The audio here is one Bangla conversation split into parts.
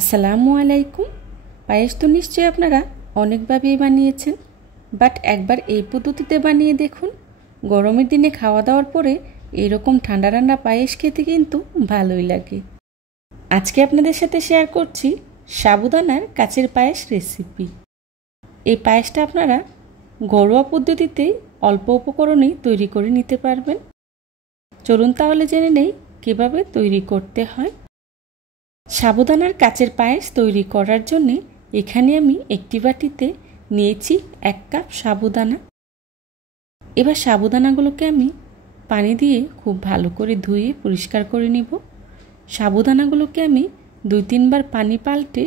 আসসালামু আলাইকুম। পায়েস তো নিশ্চয়ই আপনারা অনেকভাবেই বানিয়েছেন, বাট একবার এই পদ্ধতিতে বানিয়ে দেখুন। গরমের দিনে খাওয়া দাওয়ার পরে এরকম ঠান্ডা ঠান্ডা পায়েস খেতে কিন্তু ভালোই লাগে। আজকে আপনাদের সাথে শেয়ার করছি সাবুদানার কাচের পায়েস রেসিপি। এই পায়েসটা আপনারা ঘরোয়া পদ্ধতিতে অল্প উপকরণেই তৈরি করে নিতে পারবেন। চলুন তাহলে জেনে নেই কীভাবে তৈরি করতে হয়। সাবুদানার কাচের পায়েস তৈরি করার জন্যে এখানে আমি একটি বাটিতে নিয়েছি 1 কাপ সাবুদানা। এবার সাবুদানাগুলোকে আমি পানি দিয়ে খুব ভালো করে ধুয়ে পরিষ্কার করে নিব। সাবুদানাগুলোকে আমি 2-3 বার পানি পাল্টে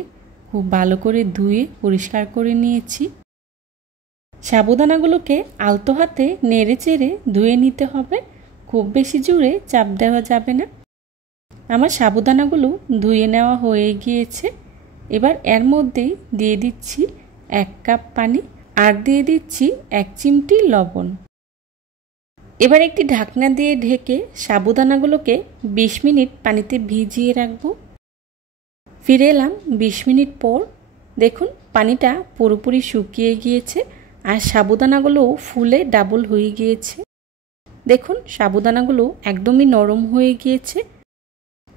খুব ভালো করে ধুয়ে পরিষ্কার করে নিয়েছি। সাবুদানাগুলোকে আলতো হাতে নেড়ে চেড়ে ধুয়ে নিতে হবে, খুব বেশি জোরে চাপ দেওয়া যাবে না। আমার সাবুদানাগুলো ধুয়ে নেওয়া হয়ে গিয়েছে। এবার এর মধ্যেই দিয়ে দিচ্ছি 1 কাপ পানি আর দিয়ে দিচ্ছি 1 চিমটি লবণ। এবার একটি ঢাকনা দিয়ে ঢেকে সাবুদানাগুলোকে 20 মিনিট পানিতে ভিজিয়ে রাখবো। ফিরে এলাম 20 মিনিট পর। দেখুন পানিটা পুরোপুরি শুকিয়ে গিয়েছে আর সাবুদানাগুলোও ফুলে ডাবল হয়ে গিয়েছে। দেখুন সাবুদানাগুলো একদমই নরম হয়ে গিয়েছে।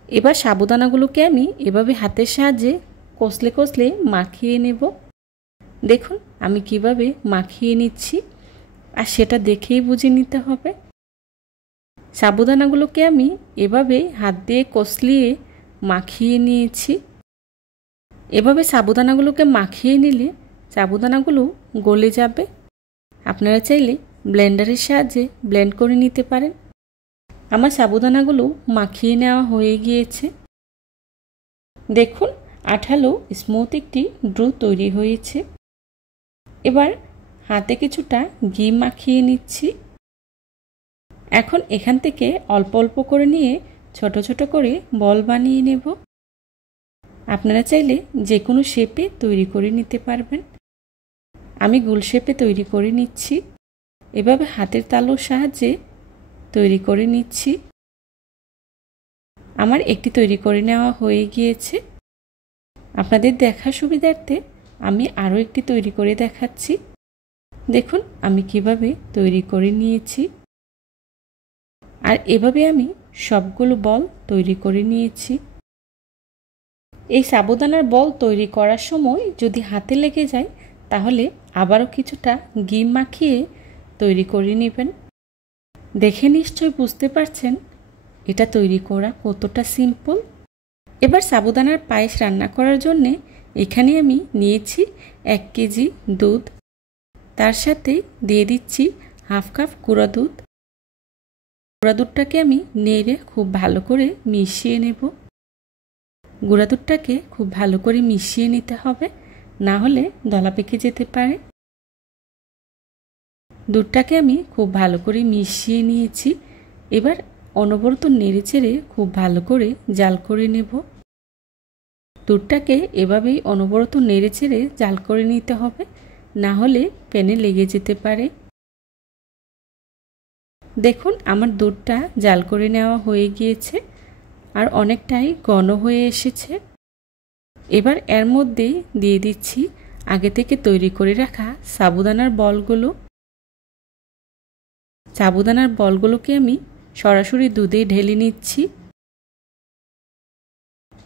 এবার সাবুদানাগুলোকে আমি এভাবে হাতের সাহায্যে কষলে কষলে মাখিয়ে নেব। দেখুন আমি কিভাবে মাখিয়ে নিচ্ছি, আর সেটা দেখেই বুঝে নিতে হবে। সাবুদানাগুলোকে আমি এভাবে হাত দিয়ে কষলিয়ে মাখিয়ে নিয়েছি। এভাবে সাবুদানাগুলোকে মাখিয়ে নিলে সাবুদানাগুলো গলে যাবে। আপনারা চাইলে ব্লেন্ডারের সাহায্যে ব্লেন্ড করে নিতে পারেন। আমার সাবুদানাগুলো মাখিয়ে নেওয়া হয়ে গিয়েছে। দেখুন আঠালো স্মুথ একটি ডো তৈরি হয়েছে। এবার হাতে কিছুটা ঘি মাখিয়ে নিচ্ছি। এখন এখান থেকে অল্প অল্প করে নিয়ে ছোট ছোট করে বল বানিয়ে নেব। আপনারা চাইলে যে কোনো শেপে তৈরি করে নিতে পারবেন। আমি গোল শেপে তৈরি করে নিচ্ছি। এভাবে হাতের তালুর সাহায্যে তৈরি করে নিচ্ছি। আমার একটি তৈরি করে নেওয়া হয়ে গিয়েছে। আপনাদের দেখার সুবিধার্থে আমি আরও একটি তৈরি করে দেখাচ্ছি। দেখুন আমি কিভাবে তৈরি করে নিয়েছি। আর এভাবে আমি সবগুলো বল তৈরি করে নিয়েছি। এই সাবুদানার বল তৈরি করার সময় যদি হাতে লেগে যায় তাহলে আবারও কিছুটা ঘি মাখিয়ে তৈরি করে নেবেন। দেখে নিশ্চয় বুঝতে পারছেন এটা তৈরি করা কতটা সিম্পল। এবার সাবুদানার পায়েস রান্না করার জন্যে এখানে আমি নিয়েছি 1 কেজি দুধ। তার সাথে দিয়ে দিচ্ছি 1/2 কাপ গুঁড়া দুধ। গুঁড়া দুধটাকে আমি নেড়ে খুব ভালো করে মিশিয়ে নেব। গুঁড়া দুধটাকে খুব ভালো করে মিশিয়ে নিতে হবে, না হলে দলা পেকে যেতে পারে। দুধটাকে আমি খুব ভালো করে মিশিয়ে নিয়েছি। এবার অনবরত নেড়ে চেড়ে খুব ভালো করে জাল করে নেব। দুধটাকে এভাবেই অনবরত নেড়ে চেড়ে জাল করে নিতে হবে, না হলে প্যানে লেগে যেতে পারে। দেখুন আমার দুধটা জাল করে নেওয়া হয়ে গিয়েছে আর অনেকটাই ঘন হয়ে এসেছে। এবার এর মধ্যেই দিয়ে দিচ্ছি আগে থেকে তৈরি করে রাখা সাবুদানার বলগুলো। সাবুদানার বলগুলোকে আমি সরাসরি দুধে ঢেলে নিচ্ছি।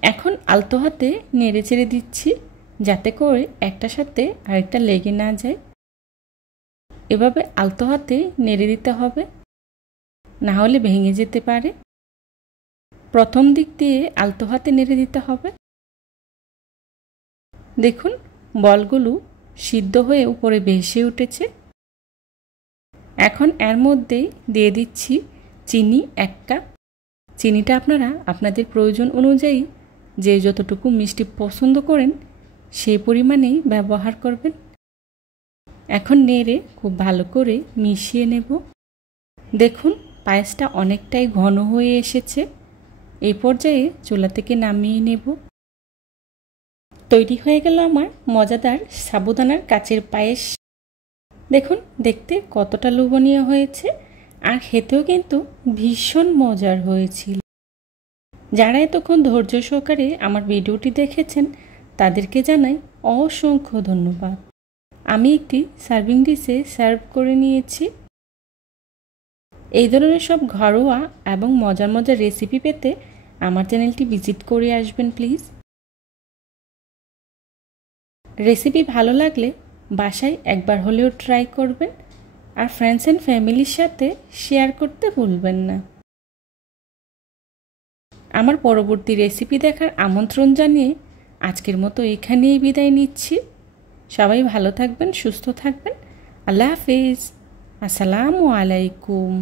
এখন আলতো হাতে নেড়ে চেড়ে দিচ্ছি যাতে করে একটার সাথে আরেকটা লেগে না যায়। এভাবে আলতো হাতে নেড়ে দিতে হবে, না হলে ভেঙে যেতে পারে। প্রথম দিক দিয়ে আলতো হাতে নেড়ে দিতে হবে। দেখুন বলগুলো সিদ্ধ হয়ে উপরে ভেসে উঠেছে। এখন এর মধ্যে দিয়ে দিচ্ছি চিনি 1 কাপ। চিনিটা আপনারা আপনাদের প্রয়োজন অনুযায়ী যে যতটুকু মিষ্টি পছন্দ করেন সেই পরিমাণেই ব্যবহার করবেন। এখন নেড়ে খুব ভালো করে মিশিয়ে নেব। দেখুন পায়েসটা অনেকটাই ঘন হয়ে এসেছে। এই পর্যায়ে চুলা থেকে নামিয়ে নেব। তৈরি হয়ে গেল আমার মজাদার সাবুদানার কাচের পায়েস। দেখুন দেখতে কতটা লোভনীয় হয়েছে আর খেতেও কিন্তু ভীষণ মজার হয়েছিল। যারা এতক্ষণ ধৈর্য সহকারে আমার ভিডিওটি দেখেছেন তাদেরকে জানাই অসংখ্য ধন্যবাদ। আমি একটি সার্ভিং ডিশে সার্ভ করে নিয়েছি। এই ধরনের সব ঘরোয়া এবং মজার মজার রেসিপি পেতে আমার চ্যানেলটি ভিজিট করে আসবেন প্লিজ। রেসিপি ভালো লাগলে বাসায় একবার হলেও ট্রাই করবেন আর ফ্রেন্ডস অ্যান্ড ফ্যামিলির সাথে শেয়ার করতে ভুলবেন না। আমার পরবর্তী রেসিপি দেখার আমন্ত্রণ জানিয়ে আজকের মতো এখানেই বিদায় নিচ্ছি। সবাই ভালো থাকবেন, সুস্থ থাকবেন। আল্লাহ হাফিজ। আসসালামু আলাইকুম।